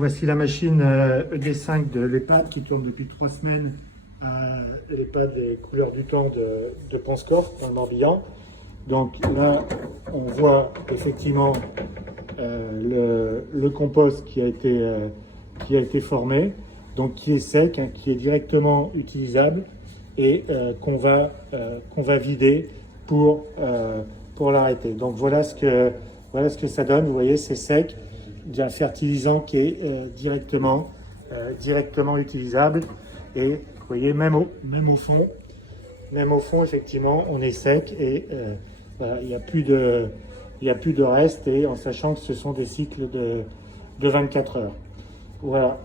Voici la machine ED5 de l'EHPAD qui tourne depuis 3 semaines à l'EHPAD des Couleurs du Temps de Panscorf, dans le Morbihan. Donc là, on voit effectivement le compost qui a été formé, donc qui est sec, hein, qui est directement utilisable et qu'on va vider pour l'arrêter. Donc voilà ce que ça donne. Vous voyez, c'est sec. Il y a un fertilisant qui est directement utilisable. Et vous voyez, même au fond, effectivement, on est sec et voilà, il n'y a plus de reste, et en sachant que ce sont des cycles de 24 heures. Voilà.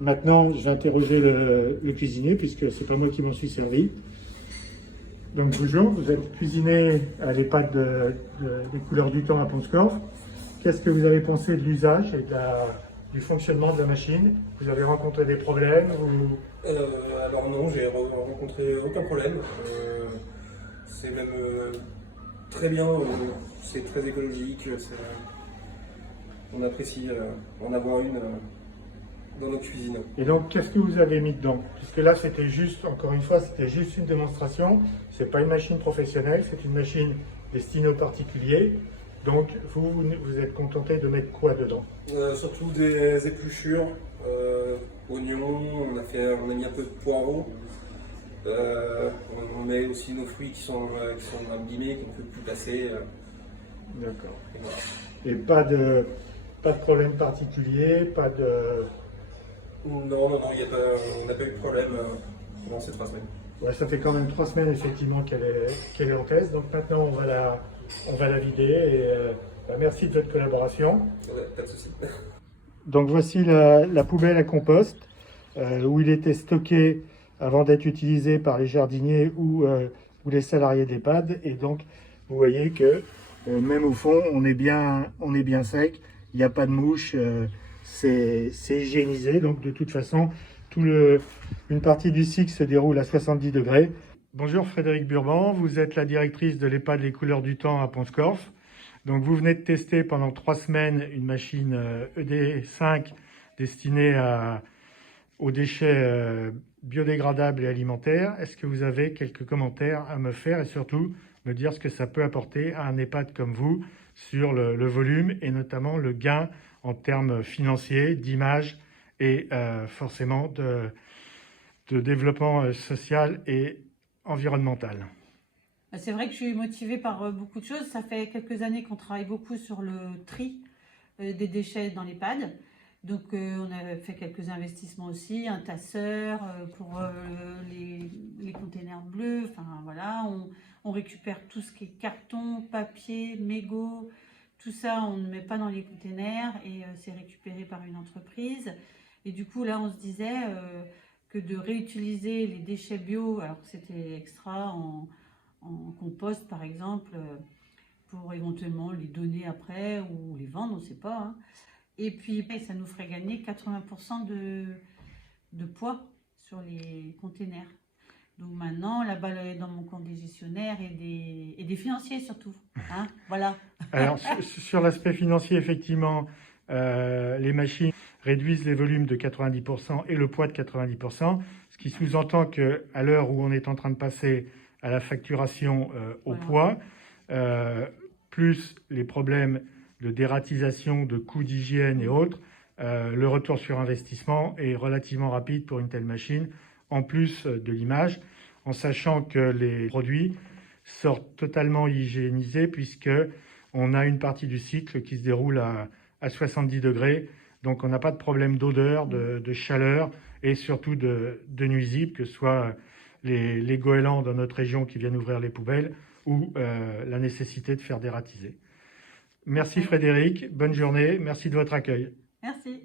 Maintenant, je vais interroger le cuisinier, puisque c'est pas moi qui m'en suis servi. Donc bonjour, vous êtes cuisinier à l'EHPAD des Couleurs du Temps à Panscorf. Qu'est-ce que vous avez pensé de l'usage et du fonctionnement de la machine? Vous avez rencontré des problèmes Alors non, j'ai rencontré aucun problème. C'est même très bien, c'est très écologique. On apprécie en avoir une dans nos cuisines. Et donc, qu'est-ce que vous avez mis dedans? Puisque là, c'était juste, encore une fois, c'était juste une démonstration. C'est pas une machine professionnelle, c'est une machine destinée aux particuliers. Donc, vous êtes contenté de mettre quoi dedans? Surtout des épluchures, oignons, on a mis un peu de poireaux. On met aussi nos fruits qui sont abîmés, qu'on ne peut plus passer. D'accord. Et Et voilà. pas de problème particulier, pas de... Non, on n'a pas eu de problème pendant ces 3 semaines. Ouais, ça fait quand même 3 semaines effectivement qu'elle est en test. Donc maintenant, on va la vider. Et merci de votre collaboration. Ouais, pas de souci. Donc voici la poubelle à compost où il était stocké avant d'être utilisé par les jardiniers ou les salariés d'EHPAD. Et donc vous voyez que même au fond, on est bien sec. Il n'y a pas de mouches. C'est hygiénisé. Donc de toute façon, une partie du cycle se déroule à 70 degrés. Bonjour Frédéric Burban, vous êtes la directrice de l'EHPAD Les Couleurs du Temps à Panscorf. Donc vous venez de tester pendant 3 semaines une machine ED5 destinée aux déchets biodégradables et alimentaires. Est-ce que vous avez quelques commentaires à me faire et surtout me dire ce que ça peut apporter à un EHPAD comme vous sur le volume et notamment le gain en termes financiers, d'image et forcément de développement social et environnemental? C'est vrai que je suis motivée par beaucoup de choses. Ça fait quelques années qu'on travaille beaucoup sur le tri des déchets dans l'EHPAD. Donc on a fait quelques investissements aussi, un tasseur pour les containers bleus. Enfin voilà, on récupère tout ce qui est carton, papier, mégots. Tout ça, on ne met pas dans les containers et c'est récupéré par une entreprise. Et du coup, là, on se disait que de réutiliser les déchets bio, alors que c'était extra en compost par exemple, pour éventuellement les donner après ou les vendre, on ne sait pas. Hein. Et puis ça nous ferait gagner 80% de poids sur les containers. Donc maintenant, la balle est dans mon compte des gestionnaires et des financiers surtout. Hein, voilà. Alors sur l'aspect financier, effectivement, les machines réduisent les volumes de 90% et le poids de 90%, ce qui sous-entend qu'à l'heure où on est en train de passer à la facturation au poids, plus les problèmes de dératisation, de coûts d'hygiène et autres, le retour sur investissement est relativement rapide pour une telle machine, en plus de l'image, en sachant que les produits sortent totalement hygiénisés puisque on a une partie du cycle qui se déroule à 70 degrés, donc on n'a pas de problème d'odeur, de chaleur et surtout de nuisibles, que ce soit les goélands dans notre région qui viennent ouvrir les poubelles ou la nécessité de faire dératiser. Merci Frédéric, bonne journée, merci de votre accueil. Merci.